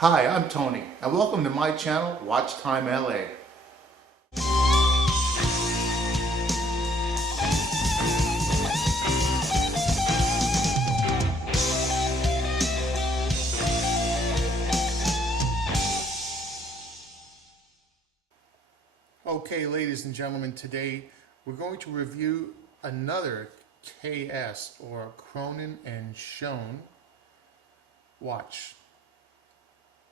Hi, I'm Tony, and welcome to my channel, Watch Time LA. Okay, ladies and gentlemen, today we're going to review another KS or Kronen and Sohne watch.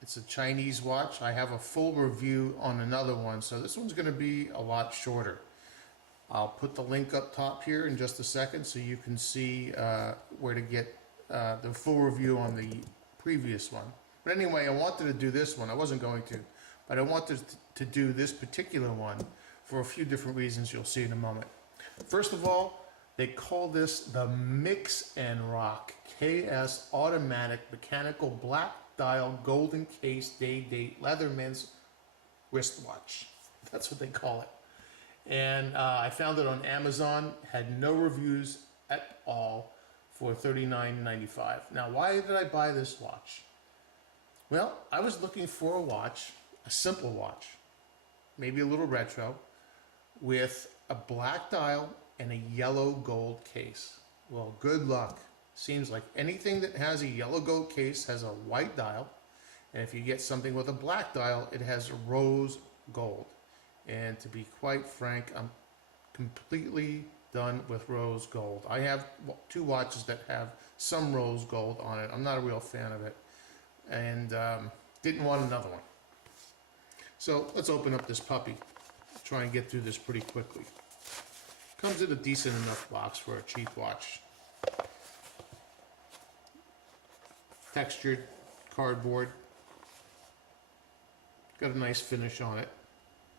It's a Chinese watch. I have a full review on another one, so this one's going to be a lot shorter. I'll put the link up top here in just a second so you can see where to get the full review on the previous one. But anyway, I wanted to do this one. I wasn't going to, but I wanted to do this particular one for a few different reasons you'll see in a moment. First of all, they call this the Mix and Rock KS Automatic Mechanical Black Dial Golden Case Day Date Leatherman's Wristwatch. That's what they call it. And I found it on Amazon, had no reviews at all for $39.95. Now, why did I buy this watch? Well, I was looking for a watch, a simple watch, maybe a little retro, with a black dial and a yellow gold case. Well, good luck. Seems like anything that has a yellow gold case has a white dial, and if you get something with a black dial, it has rose gold. And to be quite frank, I'm completely done with rose gold. I have two watches that have some rose gold on it. I'm not a real fan of it, and didn't want another one. So let's open up this puppy. Try and get through this pretty quickly. Comes in a decent enough box for a cheap watch. Textured cardboard. Got a nice finish on it,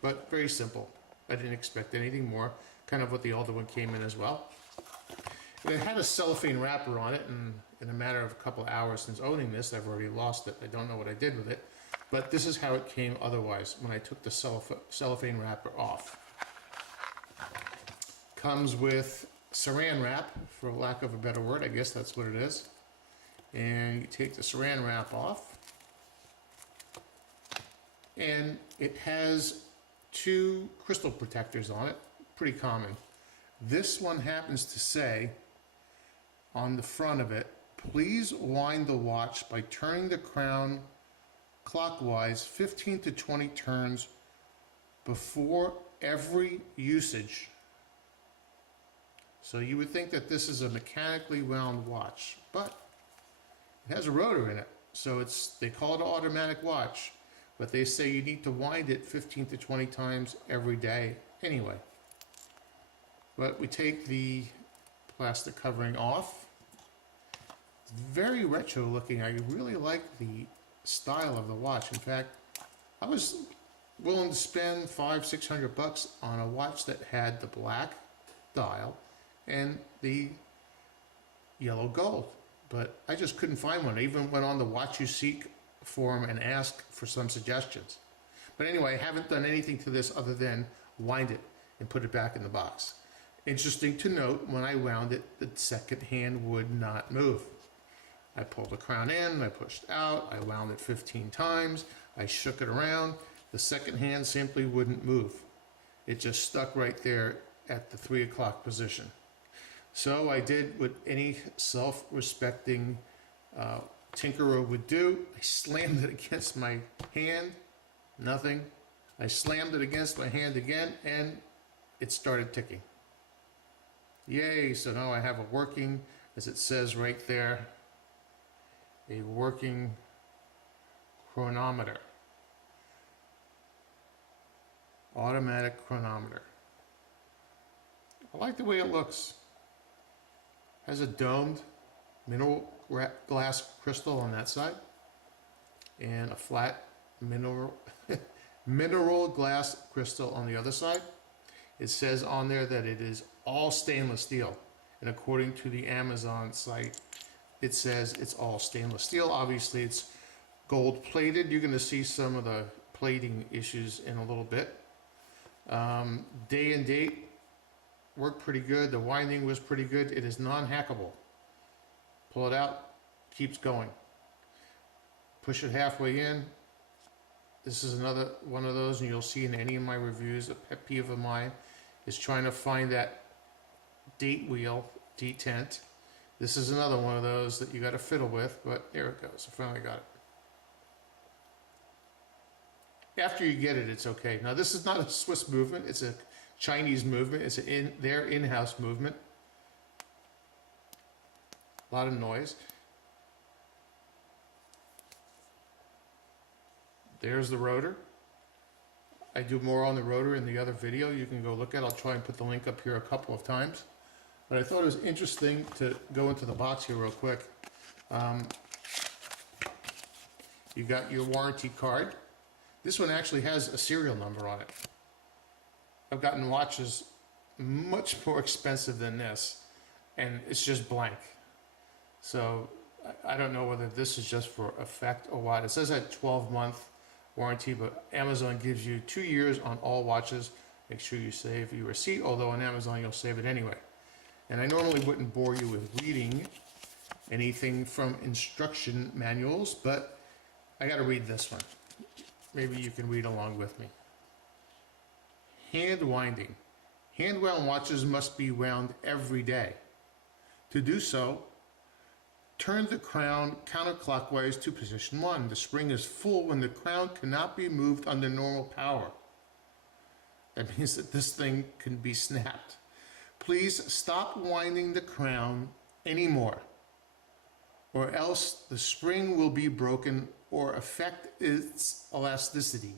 but very simple. I didn't expect anything more. Kind of what the older one came in as well. And it had a cellophane wrapper on it, and in a matter of a couple of hours since owning this, I've already lost it. I don't know what I did with it, but this is how it came otherwise when I took the cellophane wrapper off. Comes with saran wrap, for lack of a better word. I guess that's what it is. And you take the saran wrap off, and it has two crystal protectors on it, pretty common. This one happens to say on the front of it, please wind the watch by turning the crown clockwise 15 to 20 turns before every usage. So you would think that this is a mechanically wound watch, but it has a rotor in it. So they call it an automatic watch, but they say you need to wind it 15 to 20 times every day anyway. But we take the plastic covering off. It's very retro looking. I really like the style of the watch. In fact, I was willing to spend $500-600 on a watch that had the black dial and the yellow gold, but I just couldn't find one. I even went on the Watch You Seek forum and asked for some suggestions. But anyway, I haven't done anything to this other than wind it and put it back in the box. Interesting to note, when I wound it, the second hand would not move. I pulled the crown in, I pushed out, I wound it 15 times, I shook it around. The second hand simply wouldn't move. It just stuck right there at the 3 o'clock position. So I did what any self-respecting tinkerer would do. I slammed it against my hand, nothing. I slammed it against my hand again, and it started ticking. Yay, so now I have a working, as it says right there, a working chronometer. Automatic chronometer. I like the way it looks. Has a domed mineral glass crystal on that side and a flat mineral glass crystal on the other side. It says on there that it is all stainless steel, and according to the Amazon site, it says it's all stainless steel. Obviously it's gold plated. You're going to see some of the plating issues in a little bit. Day and date worked pretty good. The winding was pretty good. It is non-hackable. Pull it out, keeps going. push it halfway in. This is another one of those, and you'll see in any of my reviews, a pet peeve of mine is trying to find that date wheel, detent. This is another one of those that you got to fiddle with, but there it goes. I finally got it. After you get it, it's okay. Now this is not a Swiss movement, it's a Chinese movement. It's their in-house movement. A lot of noise. There's the rotor. I do more on the rotor in the other video. You can go look at it. I'll try and put the link up here a couple of times. But I thought it was interesting to go into the box here real quick. You got your warranty card. This one actually has a serial number on it. I've gotten watches much more expensive than this, and it's just blank. So I don't know whether this is just for effect or what. It says a 12-month warranty, but Amazon gives you 2 years on all watches. Make sure you save your receipt, although on Amazon you'll save it anyway. And I normally wouldn't bore you with reading anything from instruction manuals, but I got to read this one. Maybe you can read along with me. Hand winding. Hand wound watches must be wound every day. To do so, turn the crown counterclockwise to position 1. The spring is full when the crown cannot be moved under normal power. That means that this thing can be snapped. Please stop winding the crown anymore, or else the spring will be broken or affect its elasticity.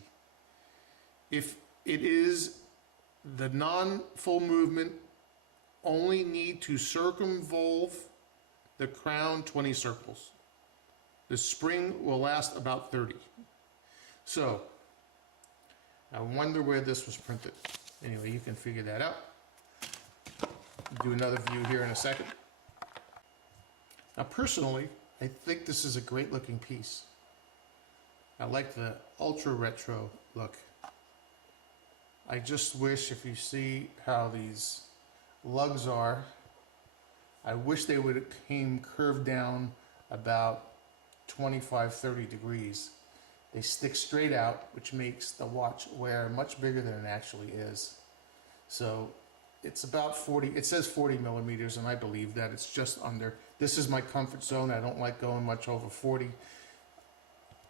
If it is the non-full movement, only need to circumvolve the crown 20 circles. The spring will last about 30. So, I wonder where this was printed. Anyway, you can figure that out. Do another view here in a second. Now personally, I think this is a great looking piece. I like the ultra retro look. I just wish, if you see how these lugs are, I wish they would have came curved down about 25-30 degrees. They stick straight out, which makes the watch wear much bigger than it actually is. So it's about 40, it says 40 millimeters, and I believe that it's just under. This is my comfort zone. I don't like going much over 40.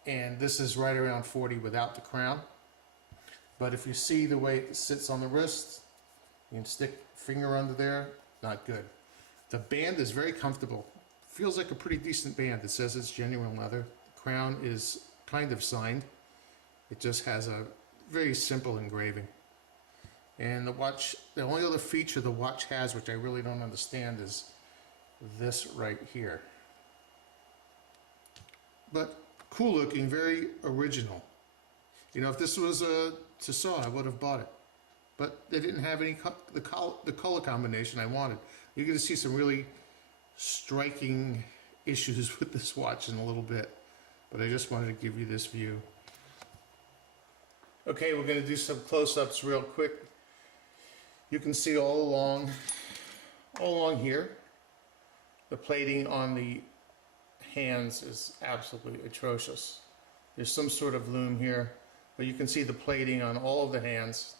And this is right around 40 without the crown. But if you see the way it sits on the wrist, you can stick a finger under there, not good. The band is very comfortable. Feels like a pretty decent band. It says it's genuine leather. The crown is kind of signed. It just has a very simple engraving. And the watch, the only other feature the watch has, which I really don't understand, is this right here. But cool looking, very original. You know, if this was a Tissot, I would have bought it. But they didn't have any the color combination I wanted. You're going to see some really striking issues with this watch in a little bit. But I just wanted to give you this view. Okay, we're going to do some close-ups real quick. You can see all along here, the plating on the hands is absolutely atrocious. There's some sort of loom here, but you can see the plating on all of the hands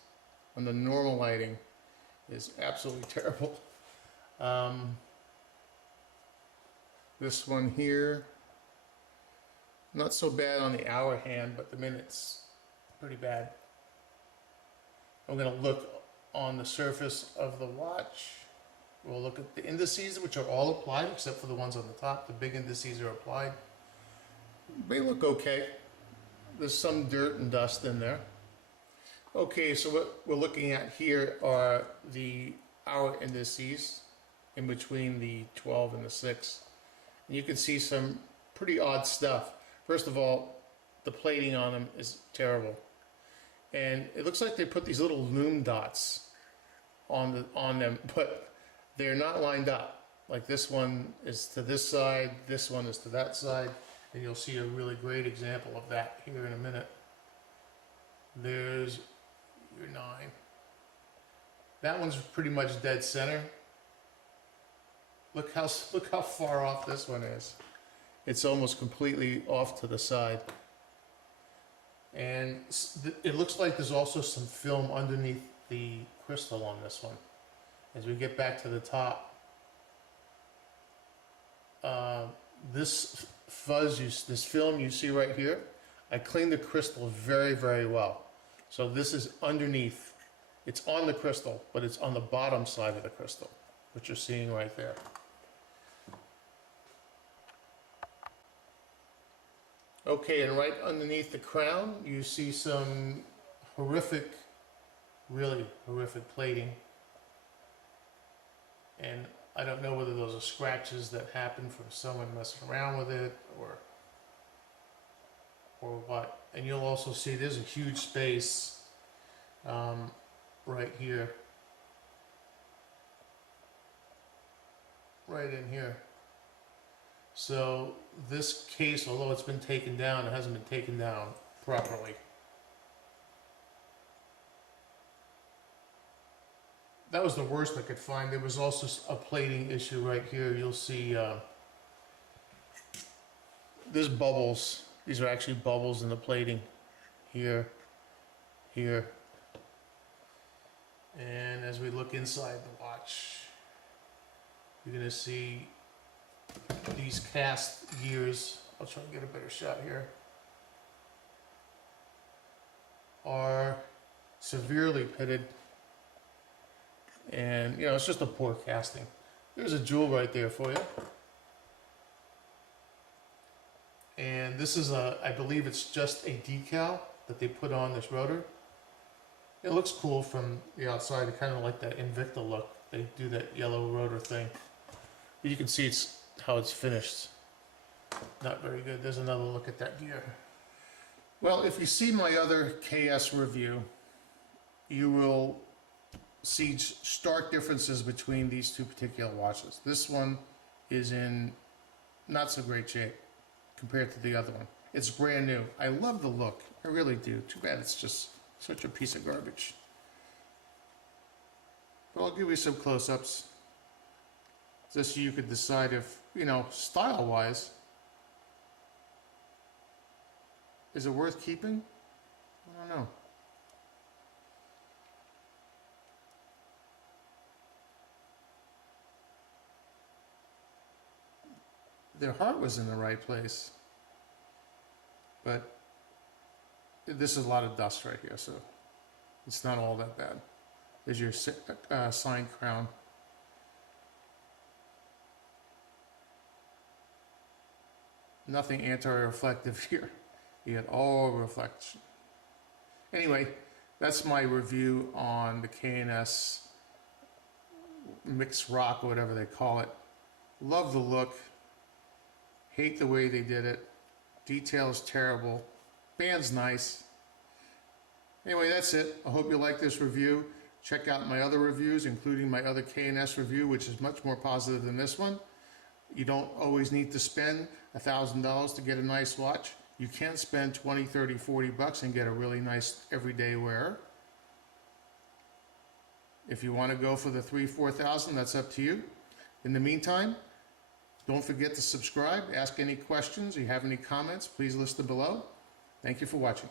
on the normal lighting is absolutely terrible. This one here, not so bad on the hour hand, but the minute's pretty bad. I'm going to look on the surface of the watch. We'll look at the indices, which are all applied except for the ones on the top. The big indices are applied. They look okay. There's some dirt and dust in there. Okay, so what we're looking at here are the hour indices in between the 12 and the 6. And you can see some pretty odd stuff. First of all, the plating on them is terrible. And it looks like they put these little loom dots on them, but they're not lined up. Like this one is to this side, this one is to that side, and you'll see a really great example of that here in a minute. There's your 9. That one's pretty much dead center. Look how far off this one is. It's almost completely off to the side. And it looks like there's also some film underneath the crystal on this one. As we get back to the top, this this film you see right here, I cleaned the crystal very, very well. So this is underneath. It's on the crystal, but it's on the bottom side of the crystal, what you're seeing right there. Okay, and right underneath the crown, you see some horrific, really horrific plating. And I don't know whether those are scratches that happen from someone messing around with it or what. And you'll also see there's a huge space right here. Right in here. So this case, although it's been taken down, it hasn't been taken down properly. That was the worst I could find. There was also a plating issue right here. You'll see there's bubbles. These are actually bubbles in the plating here, here. And as we look inside the watch, you're going to see these cast gears. I'll try and get a better shot here. Are severely pitted. And, you know, it's just a poor casting. There's a jewel right there for you. And this is I believe it's just a decal that they put on this rotor. It looks cool from the outside. It kind of like that Invicta look. They do that yellow rotor thing. But you can see how it's finished. Not very good. There's another look at that gear. Well, if you see my other KS review, you will see stark differences between these two particular watches. This one is in not so great shape compared to the other one. It's brand new. I love the look. I really do. Too bad it's just such a piece of garbage. But I'll give you some close-ups just so you could decide if, you know, style-wise, is it worth keeping? I don't know. Their heart was in the right place, but this is a lot of dust right here, so it's not all that bad. There's your signed crown. Nothing anti-reflective here. You get all reflection. Anyway, that's my review on the K&S mixed rock or whatever they call it. Love the look. Hate the way they did it. Detail is terrible. Band's nice. Anyway, that's it. I hope you like this review. Check out my other reviews, including my other K&S review, which is much more positive than this one. You don't always need to spend $1,000 to get a nice watch. You can spend 20, 30, 40 bucks and get a really nice everyday wearer. If you want to go for the 3,000, 4,000, that's up to you. In the meantime, don't forget to subscribe, ask any questions, or you have any comments, please list them below. Thank you for watching.